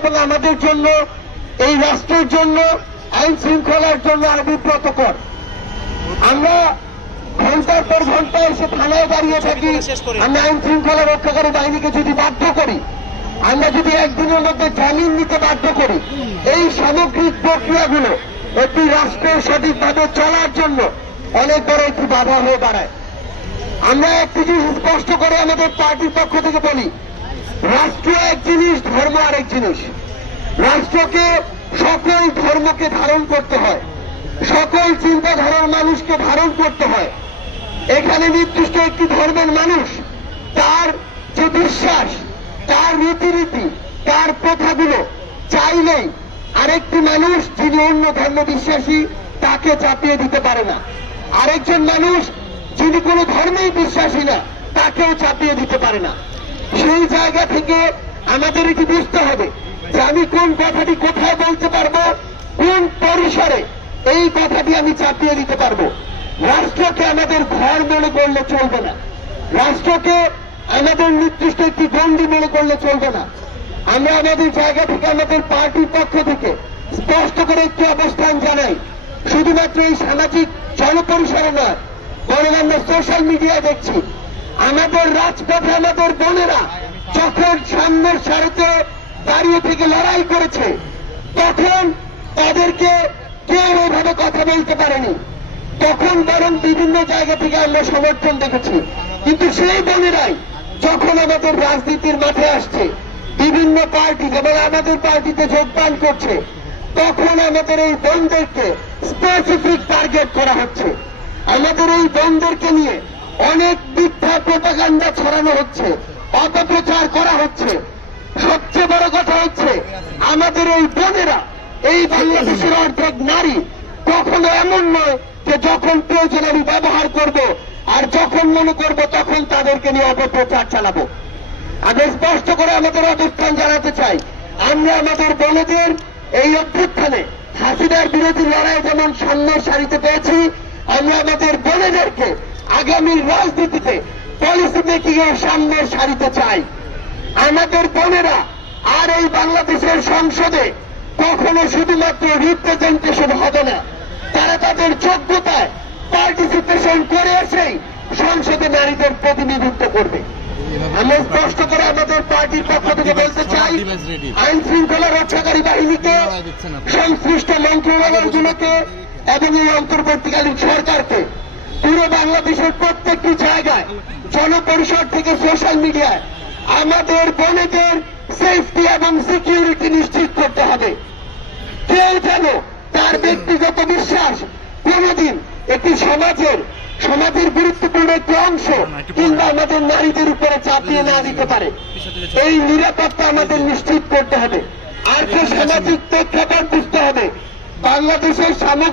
এবং আমাদের জন্য, এই রাষ্ট্রের জন্য, আইন শৃঙ্খলার জন্য আরো বিব্রতকর। আমরা ঘন্টার পর ঘন্টা এসে থানায় দাঁড়িয়ে থাকি, আমরা আইন শৃঙ্খলা রক্ষাকারী বাহিনীকে যদি বাধ্য করি, আমরা যদি একদিনের মধ্যে জামিন নিতে বাধ্য করি, এই সামগ্রিক প্রক্রিয়াগুলো একটি রাষ্ট্রের সঠিকভাবে চলার জন্য অনেক বড় একটি বাধা হয়ে দাঁড়ায়। আমরা একটি জিনিস স্পষ্ট করে আমাদের পার্টির পক্ষ থেকে বলি, রাষ্ট্র এক জিনিস, ধর্ম আরেক জিনিস। রাষ্ট্রকে সকল ধর্মকে ধারণ করতে হয়, সকল চিন্তাধারার মানুষকে ধারণ করতে হয়। এখানে নির্দিষ্ট একটি ধর্মের মানুষ, তার যে বিশ্বাস, তার রীতিনীতি, তার প্রথাগুলো চাইলেই আরেকটি মানুষ যিনি অন্য ধর্মে বিশ্বাসী তাকে চাপিয়ে দিতে পারে না। আরেকজন মানুষ যিনি কোনো ধর্মেই বিশ্বাসী না তাকেও চাপিয়ে দিতে পারে না। সেই জায়গা থেকে আমাদের এটি বুঝতে হবে যে আমি কোন কথাটি কোথায় বলতে পারবো, কোন পরিসরে এই কথাটি আমি চাপিয়ে দিতে পারবো। রাষ্ট্রকে আমাদের ঘর মনে করলে চলবে না, রাষ্ট্রকে আমাদের নির্দিষ্ট একটি গণ্ডি মনে করলে চলবে না। আমরা আমাদের জায়গা থেকে, আমাদের পার্টির পক্ষ থেকে স্পষ্ট করে একটি অবস্থান জানাই, শুধুমাত্র এই সামাজিক জনপরিসরে নয়, বরং আমরা সোশ্যাল মিডিয়ায় দেখছি আমাদের রাজপথে আমাদের বোনেরা যখন সামনের সারিতে দাঁড়িয়ে থেকে লড়াই করেছে, তখন তাদেরকে কেউ এভাবে কথা বলতে পারেনি। তখন বরং বিভিন্ন জায়গা থেকে আমরা সমর্থন দেখেছি। কিন্তু সেই বোনেরাই যখন আমাদের রাজনীতির মাঠে আসছে, বিভিন্ন পার্টি যেমন আমাদের পার্টিতে যোগদান করছে, তখন আমাদের এই বোনদেরকে স্পেসিফিক টার্গেট করা হচ্ছে। আমাদের এই বোনদেরকে নিয়ে অনেক মিথ্যা প্রোপাগান্ডা ছড়ানো হচ্ছে, অপপ্রচার করা হচ্ছে। সবচেয়ে বড় কথা হচ্ছে, আমাদের এই বোনেরা, এই বাংলাদেশের অর্ধেক নারী, কখনো এমন নয় যে যখন প্রয়োজন আমি ব্যবহার করব, আর যখন মনে করব তখন তাদেরকে নিয়ে অপপ্রচার চালাবো। আমি স্পষ্ট করে আমাদের অবস্থান জানাতে চাই, আমরা আমাদের বোনেদের এই অভ্যুত্থানে হাসিনার বিরোধী লড়াই যেমন সামনের সারিতে পেয়েছি, আমরা আমাদের বোনেদেরকে আগামীর রাজনীতিতে পলিসি মেকিং এর সামনের সারিতে চাই। আমাদের বোনেরা আর এই বাংলাদেশের সংসদে কখনো শুধুমাত্র রিপ্রেজেন্টেশন হবে না, তারা তাদের যোগ্যতায় পার্টিসিপেশন করে এসেই সংসদে নারীদের প্রতিনিধিত্ব করবে। আমরা স্পষ্ট করে আমাদের পার্টির পক্ষ থেকে বলতে চাই, আইন শৃঙ্খলা রক্ষাকারী বাহিনীকে, সংশ্লিষ্ট মন্ত্রণালয়গুলোকে এবং এই অন্তর্বর্তীকালীন সরকারকে পুরো বাংলাদেশের প্রত্যেকটি জায়গায়, জনপরিষদ থেকে সোশ্যাল মিডিয়ায় আমাদের বোনেদের সেফটি এবং সিকিউরিটি নিশ্চিত করতে হবে। কেউ যেন তার ব্যক্তিগত বিশ্বাস কোনদিন একটি সমাজের গুরুত্বপূর্ণ একটি অংশ কিংবা আমাদের নারীদের উপরে চাপিয়ে না দিতে পারে। এই নিরাপত্তা আমাদের নিশ্চিত করতে হবে। আর যে সামাজিক প্রেক্ষাপট বুঝতে হবে, বাংলাদেশের